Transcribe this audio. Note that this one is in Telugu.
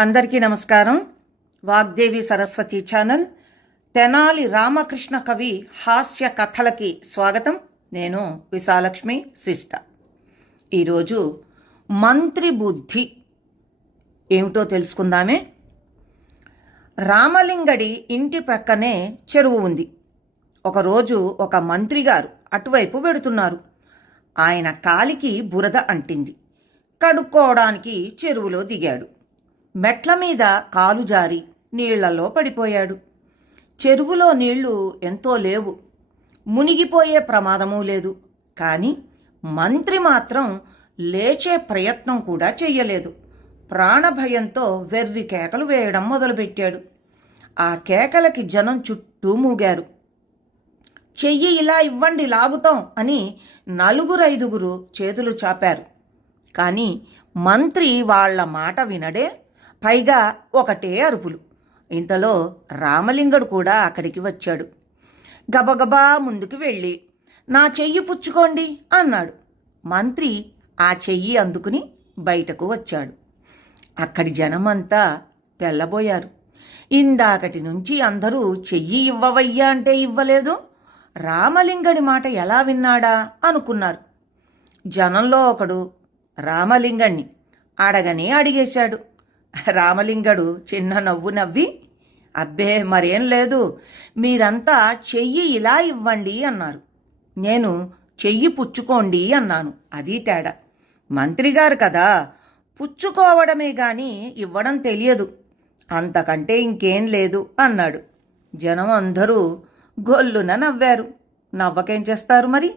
అందరికీ నమస్కారం. వాగ్దేవి సరస్వతి ఛానల్ తెనాలి రామకృష్ణ కవి హాస్య కథలకి స్వాగతం. నేను విశాలక్ష్మి శిష్ట ఈరోజు మంత్రి బుద్ధి ఏమిటో తెలుసుకుందామే. రామలింగడి ఇంటి ప్రక్కనే చెరువు ఉంది. ఒకరోజు ఒక మంత్రి గారు అటువైపు వెడుతున్నారు. ఆయన కాలికి బురద అంటింది. కడుక్కోవడానికి చెరువులో దిగాడు. మెట్ల మీద కాలు జారి నీళ్ళలో పడిపోయాడు. చెరువులో నీళ్ళు ఎంతో లేవు. మునిగిపోయే ప్రమాదమూ లేదు. కానీ మంత్రి మాత్రం లేచే ప్రయత్నం కూడా చెయ్యలేదు. ప్రాణభయంతో వెర్రి కేకలు వేయడం మొదలుపెట్టాడు. ఆ కేకలకి జనం చుట్టూ మూగారు. చెయ్యి ఇలా ఇవ్వండి లాగుతాం అని నలుగురు ఐదుగురు చేతులు చాపారు. కానీ మంత్రి వాళ్ళ మాట వినడే పైగా ఒకటే అరుపులు. ఇంతలో రామలింగడు కూడా అక్కడికి వచ్చాడు. గబగబా ముందుకు వెళ్ళి నా చెయ్యి పుచ్చుకోండి అన్నాడు. మంత్రి ఆ చెయ్యి అందుకుని బయటకు వచ్చాడు. అక్కడి జనమంతా తెల్లబోయారు. ఇందాకటి నుంచి అందరూ చెయ్యి ఇవ్వవయ్యా అంటే ఇవ్వలేదు. రామలింగడి మాట ఎలా విన్నాడా? అనుకున్నారు. జనంలో ఒకడు రామలింగణ్ణి అడగని అడిగేశాడు. రామలింగడు చిన్న నవ్వు నవ్వి అబ్బే మరేం లేదు. మీరంతా చెయ్యి ఇలా ఇవ్వండి అన్నారు. నేను చెయ్యి పుచ్చుకోండి అన్నాను. అది తేడా. మంత్రిగారు కదా పుచ్చుకోవడమే గాని ఇవ్వడం తెలియదు. అంతకంటే ఇంకేం లేదు అన్నాడు. జనం అందరూ గొల్లున నవ్వారు. నవ్వకేం చేస్తారు మరి?